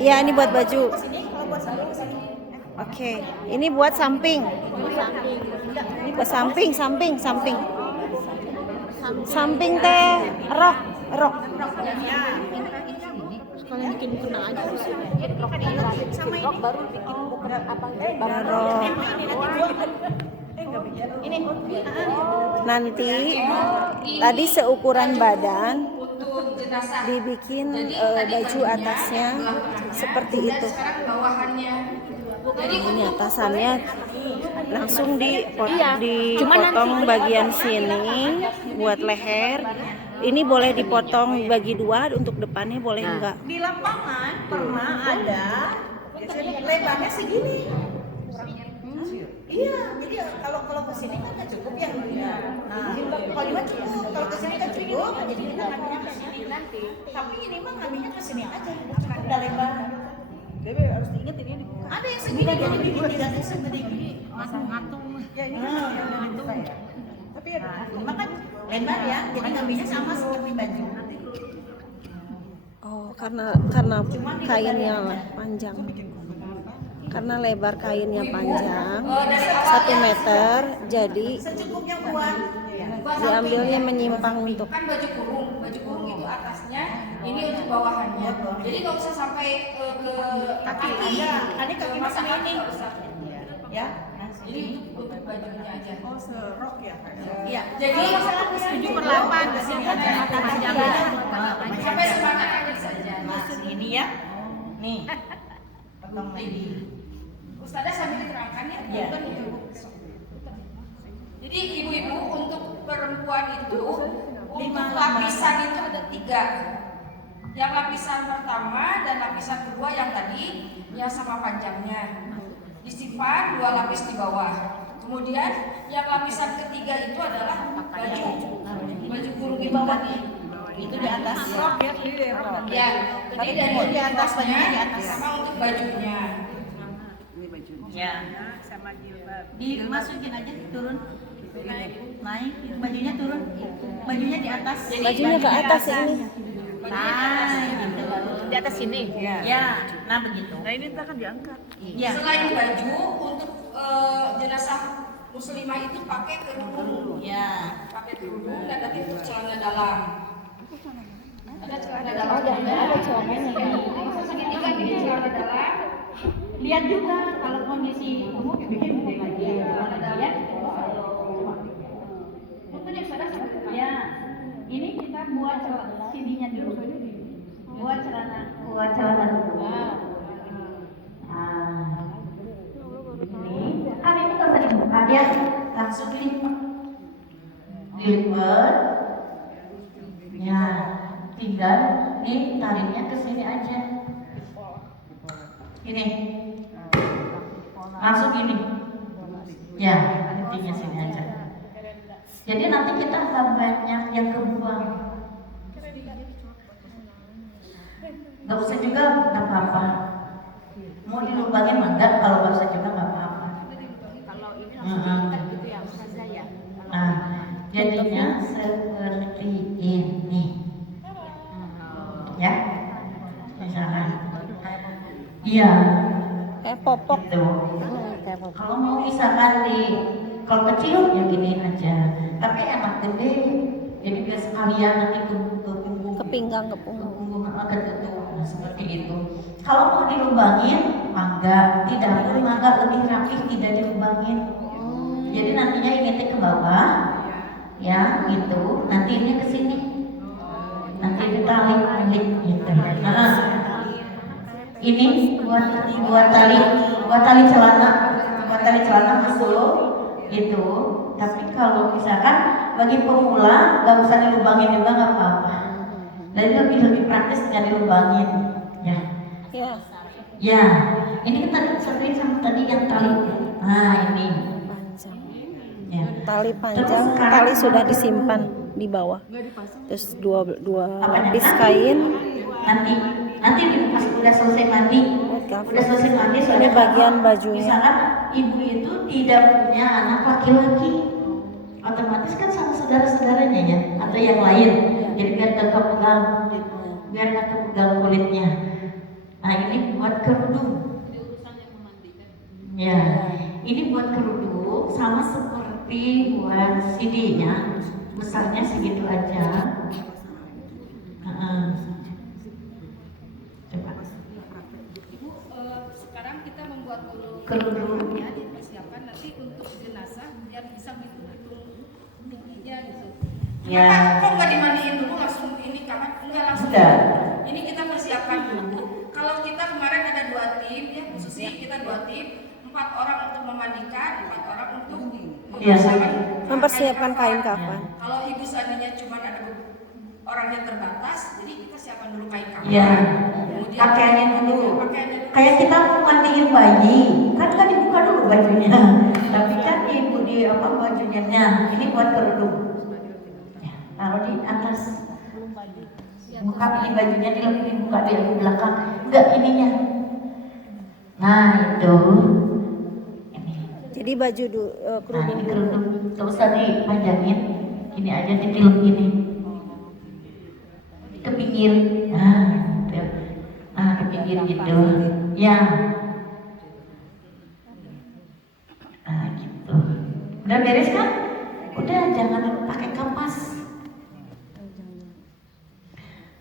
Iya, ini buat baju. Sini, kalau buat samping ke sini. Oke, ini buat samping. Ini buat samping. Samping teh rok. Sekalian bikin kena aja di sini. Sama ini. Baru bikin bukan apa Rok. Ini. Nanti tadi seukuran badan untuk jenazah. dibikin Jadi baju atasnya seperti itu. sekarang bawahannya. Jadi Ini atasannya langsung Cuman dipotong nanti- bagian sini buat leher. Ini boleh dipotong bagi dua, untuk depannya boleh enggak? Di lapangan pernah ada lebarnya segini. Iya, jadi kalau ke sini kan nggak cukup ya. Nah, kalau cuma cukup, kalau ke sini kan cukup, jadi kita ngambilnya ke sini nanti. Tapi ini mah ngambilnya ke sini aja, udah lebar. Bebe harus diingat ini dibuka. Ada yang segini jadi bikin tidak segede gini. Ngatung. Ya ini ngatung. Tapi ini mah kan lebar ya, jadi ngambilnya sama seperti baju. Oh, karena kainnya panjang. Karena lebar kainnya panjang 1 meter, jadi Secukupnya buat diambilnya menyimpang untuk kan baju kurung itu atasnya, ini untuk bawahannya. Jadi nggak usah sampai ke kaki. ada kaki masa masuk ini. nggak usah. Ya. Ini untuk bajunya aja. Oh, serok ya. Iya. Jadi masalah 7/8 ke sini ada panjangnya. sampai semangat aja saja. Nah, ini ya. Nih. Potong lagi. Ustazah sambil diterangkan ya. Iya. Bukan itu. Jadi ibu-ibu untuk perempuan itu untuk lapisan itu ada 3. Yang lapisan pertama dan lapisan kedua yang tadi yang sama panjangnya. Disimpan 2 lapis di bawah. Kemudian yang lapisan ketiga itu adalah baju kurung itu tadi. Itu di atas. Ya, jadi dari di atas, bajunya di atas. sama untuk bajunya. Ya. Dimasukin aja turun. Naik, bajunya turun. Bajunya di atas. bajunya ke atas ini. Nah, gitu. di atas sini. Ya, nah begitu. Nah ini ntar kan diangkat. Ya. Selain baju untuk jenazah muslimah itu pakai kerudung. Ya. Pakai kerudung dan nanti untuk celana dalam. Ada celana dalam. Ada celananya. Segitiga gini celana dalam. Lihat juga kalau kondisi umum bikin lagi. Ya. Ya. Ini kita buat sininya dulu. Buat celana dulu. Nah. Ini kan ini nggak usah dibuka, dia langsung dilipat. Ya, tinggal nih tariknya ke sini aja. Ini masuk ini. Ya, intinya sini aja. Jadi nanti kita nggak banyak yang kebuang. Nggak usah juga nggak apa-apa. Mau dilubangin enggak, kalau nggak usah juga nggak apa-apa. Kalau ini langsung diangkat gitu ya, Ustazah ya. Nah, jadinya seperti ini. Ya, misalkan. Iya. Kayak popok. Gitu. Kalau mau misalkan kalau kecil ya gini aja. Tapi enak gede. Jadi biar sekalian nanti ke punggung. Ke pinggang, ke punggung. Punggung agak ketua. Nah, seperti itu. Kalau mau dilubangin, mangga. Tidak perlu mangga, lebih rapih tidak dilubangin. Jadi nantinya ingetnya ke bawah. Ya, gitu. Nanti ini ke sini. Nanti ditarik gitu. Nah, ini buat tali celana masuk gitu. Tapi kalau misalkan bagi pemula nggak usah dilubangin juga nggak apa-apa. Jadi lebih praktis dengan dilubangin. Ya. Ya, Ya. Ini kita sesuai sama tadi yang tali. Nah ini. panjang. Ya. Tali panjang, Terus sekarang tali sudah disimpan di bawah. Terus dua Apanya? lapis kain. Nanti pas udah selesai mandi, Ini soalnya bagian kalau bajunya. misalkan ibu itu tidak punya anak laki-laki, otomatis kan sama saudara-saudaranya ya, atau yang lain. Jadi biar nggak kepegang kulitnya. Nah ini buat kerudung. Ya, ini buat kerudung sama seperti buat CD-nya, besarnya segitu aja. Coba. Ibu, sekarang kita membuat dulu Kerudung. ya, dipersiapkan nanti untuk jenazah biar bisa hitung tingginya gitu. Ya. Kok nggak dimandiin dulu langsung ini kan? Enggak langsung. Sudah. Ini kita persiapkan dulu. Kalau kita kemarin ada 2 tim ya, khususnya kita 2 tim, 4 orang untuk memandikan, 4 orang untuk Iya. Mempersiapkan kain kafan. Kalau ibu seandainya cuma ada orang yang terbatas, jadi kita siapkan dulu kain kafan. Iya. Kemudian Pakaiannya dulu. Pakaiannya dulu. Kayak kita mau mandiin bayi, kan dibuka dulu bajunya. Tapi kan ibu di apa bajunya? Nah, ini buat kerudung. Ya, taruh di atas. Buka ini bajunya dibuka di belakang. Enggak ininya. Nah itu. Ini. Jadi baju Nah kerudung ini dulu. kerudung. Gak usah dipanjangin. Ini aja ditilep gini. Ke pinggir. Nah, gitu. Nah ke pinggir gitu. Ya. Nah gitu. Udah beres kan? Udah jangan pakai kapas.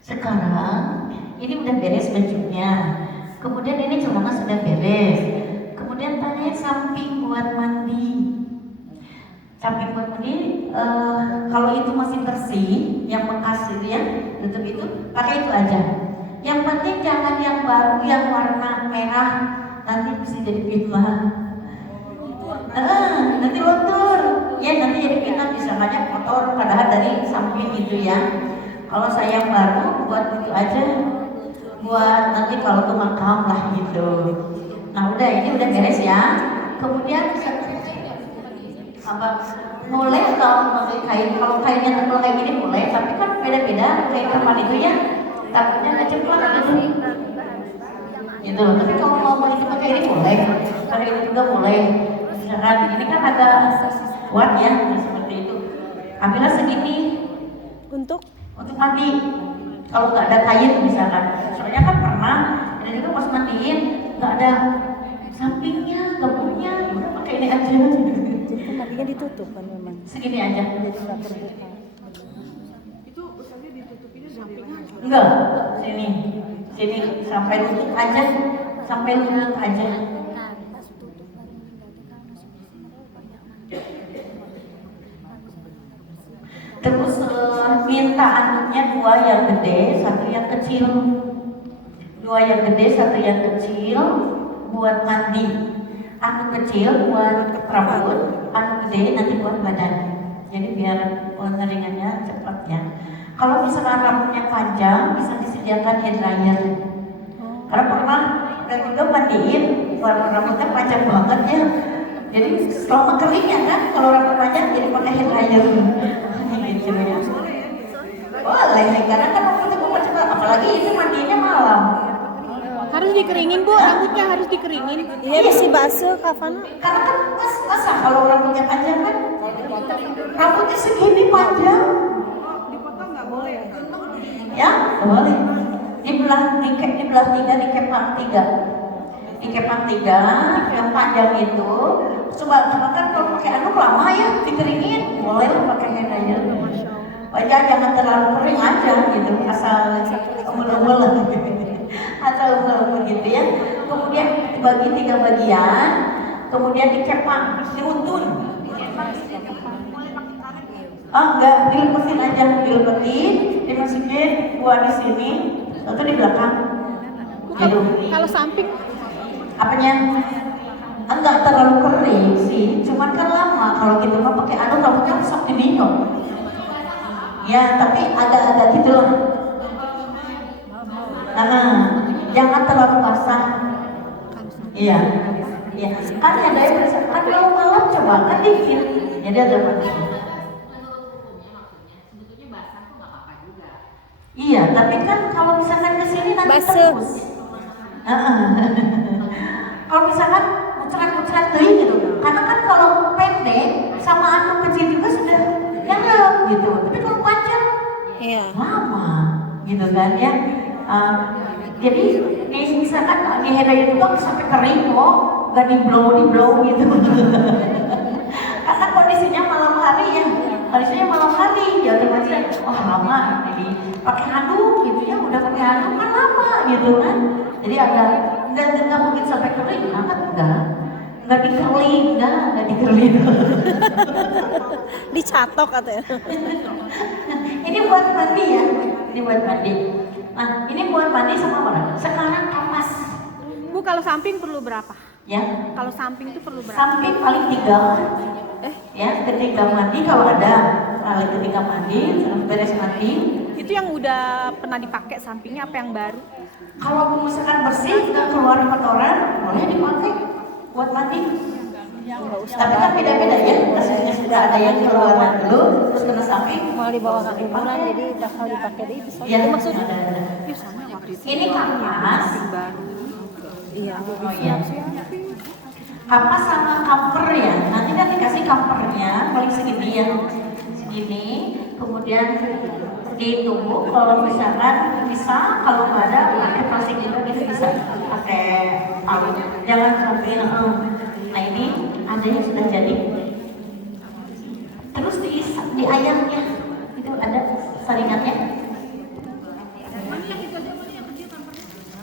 Sekarang ini udah beres bajunya. Kemudian ini celana sudah beres. Kemudian tanya samping buat mandi. Samping buat mandi, kalau itu masih bersih, yang bekas itu ya, tutup itu, pakai itu aja. Yang penting jangan yang baru, yang warna merah, nanti bisa jadi fitnah. Nanti luntur, ya nanti jadi fitnah, misalnya kotor, padahal dari samping gitu ya. Kalau saya baru buat itu aja, buat nanti kalau ke makam lah gitu. Nah udah ini udah beres ya. Kemudian apa? Boleh kalau pakai kain, kalau kainnya tebal kayak gini boleh, tapi kan beda-beda kain kafan itu ya. Takutnya keceplok gitu. Gitu. Tapi kalau mau itu pakai ini boleh, pakai ini juga boleh. Misalkan ini kan agak kuat ya, seperti itu. Ambillah segini Untuk mandi. Kalau nggak ada kain misalkan, soalnya kan pernah ada juga pas mandiin nggak ada sampingnya, nggak punya, udah pakai ini aja. jadi kematinya ditutup kan memang. Segini aja. Jadi nggak terbuka. Enggak, sini, sini sampai lutut aja, sampai lutut aja. Terus minta anduknya 2 yang gede, 1 yang kecil. 2 yang gede, 1 yang kecil buat mandi. Anduk kecil buat rambut, anduk gede nanti buat badan. Jadi biar pengeringannya cepat ya. Kalau misalkan rambutnya panjang, bisa disediakan hair dryer. Karena pernah dan juga mandiin, warna rambutnya panjang banget ya. Jadi selama keringnya kan, kalau rambut panjang jadi pakai hair dryer. Gitu ya. Boleh, karena kan rambutnya bukan cepat, apalagi itu mandinya malam. Harus dikeringin Bu, rambutnya harus dikeringin. Iya masih basuh kafan. Karena kan masa kalau rambutnya panjang kan, rambutnya segini panjang. Ya, boleh. Dibelah 3, dikepang 3. Dikepang 3, yang panjang itu. Coba kan kalau pakai anduk lama ya, dikeringin. Boleh lah pakai hair dryer. Wajah jangan terlalu kering aja gitu, asal umur-umur atau umur gitu ya. Kemudian dibagi 3 bagian, kemudian dikepang, diuntun. Oh enggak, dilepetin aja, dilepetin, dimasukin 2 di sini, 1 di belakang. Gitu. Kalau samping Apanya? Enggak terlalu kering sih, cuman kan lama. Kalau gitu mah pakai anduk rambutnya rusak di minum. Ya, tapi agak-agak gitu lah. Jangan terlalu basah. Iya, iya. Kan ada yang bisa, kan kalau malam coba kan dingin. Jadi ada macam. Iya, tapi kan kalau misalkan kesini nanti Basah. tembus. Kalau misalkan muncrat-muncrat tuh gitu. Karena kan kalau pendek sama anduk kecil juga sudah nyerap gitu. Tapi kalau panjang iya. lama gitu kan ya. Jadi misalkan di Hera itu kan sampai kering kok, nggak di blow gitu. Karena kondisinya malam hari ya, ya otomatis wah lama, jadi pakai handuk gitu ya, udah pakai handuk kan lama gitu kan. Jadi agak nggak mungkin sampai kering banget, nggak dikerling. Dicatok katanya. Ini buat mandi ya, Nah, ini buat mandi sama apa? Sekarang kapas. Bu, kalau samping perlu berapa? Ya, Kalau samping itu perlu berapa? samping paling 3. Ya, ketika mandi kalau ada, ketika mandi, beres mandi. Itu yang udah pernah dipakai sampingnya apa yang baru? Kalau misalkan bersih, nggak keluar kotoran, boleh dipakai buat mandi. Tapi kan beda-beda ya, kasusnya sudah ada yang keluar dulu, terus kena samping. Mau dibawa ke kuburan jadi bakal dipakai di itu. Iya, Itu maksudnya. ada. Iya sama waktu itu. Ini kapas. Baru. Iya. Oh iya. Kapas sama cover ya. Nanti kan dikasih covernya paling segini ya. Segini. Kemudian ditunggu kalau misalkan bisa, kalau nggak ada pakai plastik juga gitu bisa. Pakai palu. Jangan sampai Nah ini ada yang sudah jadi. Terus di ayamnya itu ada saringannya.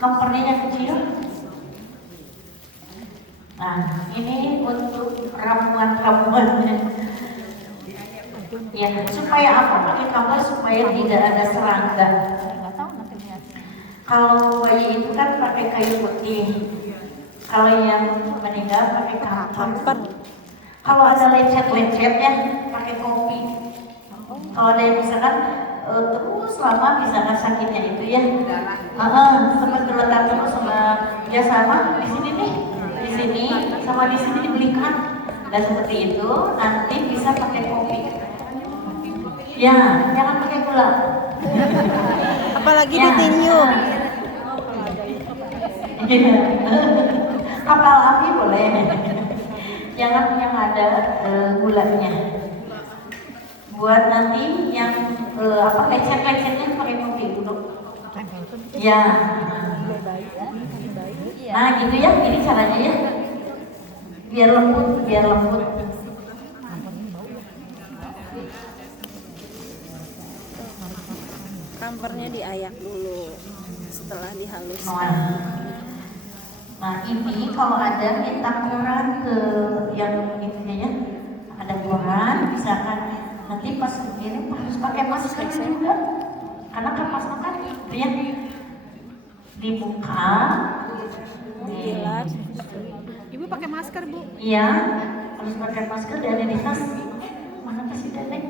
Covernya yang kecil. Nah, ini untuk ramuan-ramuannya. Ya, supaya apa? Pakai cover supaya tidak ada serangga. Kalau bayi itu kan pakai kayu putih. Kalau yang meninggal pakai kamper. Kalau ada lecet-lecet ya pakai kopi. Kalau ada yang misalkan terus lama misalkan sakitnya itu ya, sempat terletak terus sama ya sama di sini nih, di sini sama di sini dibelikan dan seperti itu nanti bisa pakai kopi. Ya, jangan pakai gula. Apalagi Ya. ditinyum. Kapal api boleh. Jangan yang ada gulanya. Buat nanti yang lecet-lecetnya pakai kopi dulu. Ya. Nah gitu ya, ini caranya ya. Biar lembut. Kampernya diayak dulu. Setelah dihaluskan. Nah ini kalau ada minta koran ke yang itunya ya, ada koran misalkan nanti pas ini harus pakai masker juga karena kan masker kan ya dibuka Jilat. Ibu pakai masker, Bu? iya harus pakai masker dan ada di tas mana kasih dedek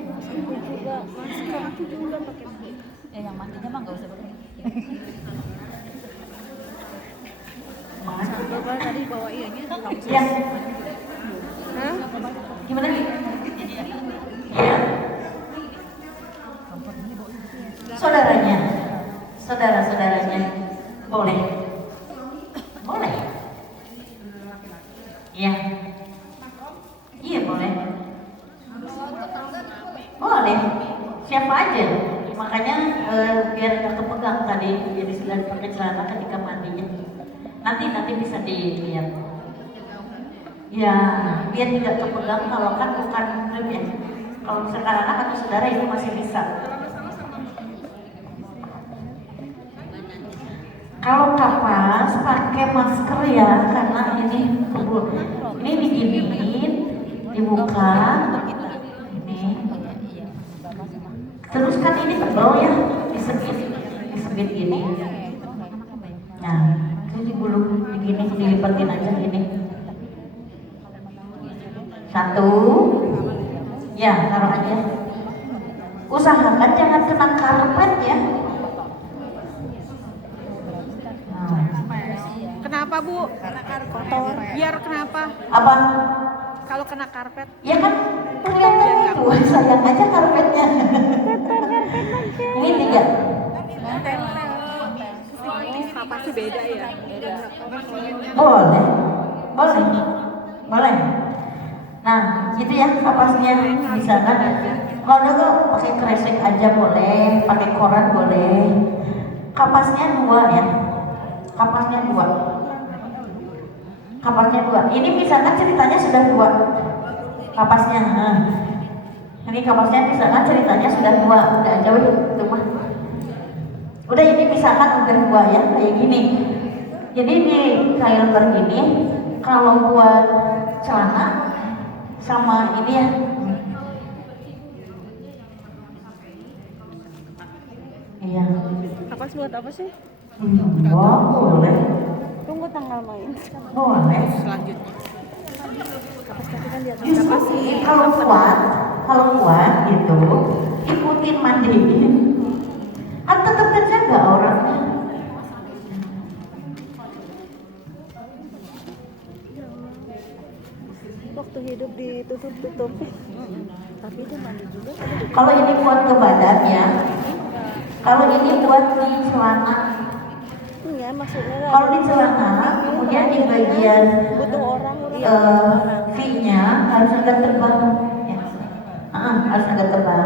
Aku juga pakai masker. Ya yang mandinya mah nggak usah pakai. Bapak tadi bawa ianya. ya Hah? gimana nih ya saudaranya boleh ya iya boleh siapa aja makanya biar nggak kepegang tadi jadi sudah pakai celana ketika mandinya nanti bisa dilihat ya biar tidak kepegang kalau kan bukan rem ya kalau misalkan anak atau saudara itu masih bisa. Kalau kapas pakai masker ya karena ini diginiin dibuka ini terus kan ini tebal ya disebit gini nah itu digulung begini dilipatin aja gini satu ya taruh aja usahakan jangan kena karpet ya. Kenapa, Bu? Kotor. Biar kenapa? Apa? Kalau kena karpet? Ya kan kelihatan itu, sayang aja karpetnya. Ini 3. Kapasnya beda ya? Boleh. Nah, gitu ya kapasnya misalkan. Kalau dulu pakai kresek aja boleh, pakai koran boleh. Kapasnya 2 ya. kapasnya 2. Kapasnya 2. Ini misalkan ceritanya sudah 2 kapasnya. Ini kapasnya misalkan ceritanya sudah 2, udah jauh itu mah. Udah ini misalkan udah 2 ya, kayak gini. Jadi di trailer ini kalau buat celana sama ini ya. Iya. Kapas buat apa sih? Wah, boleh. Tunggu tanggal main. Boleh. Selanjutnya. Kapas tadi kan dia Justru kalau kuat gitu, ikutin mandiin. Kan tetap terjaga orangnya. waktu hidup ditutup-tutup. Tapi itu mandi juga tadi. Kalau ini buat ke badan ya. Kalau ini buat di celana. Iya, maksudnya Kalau di celana, kemudian di bagian butuh orang V-nya harus agak tebal. Ya. Harus agak tebal.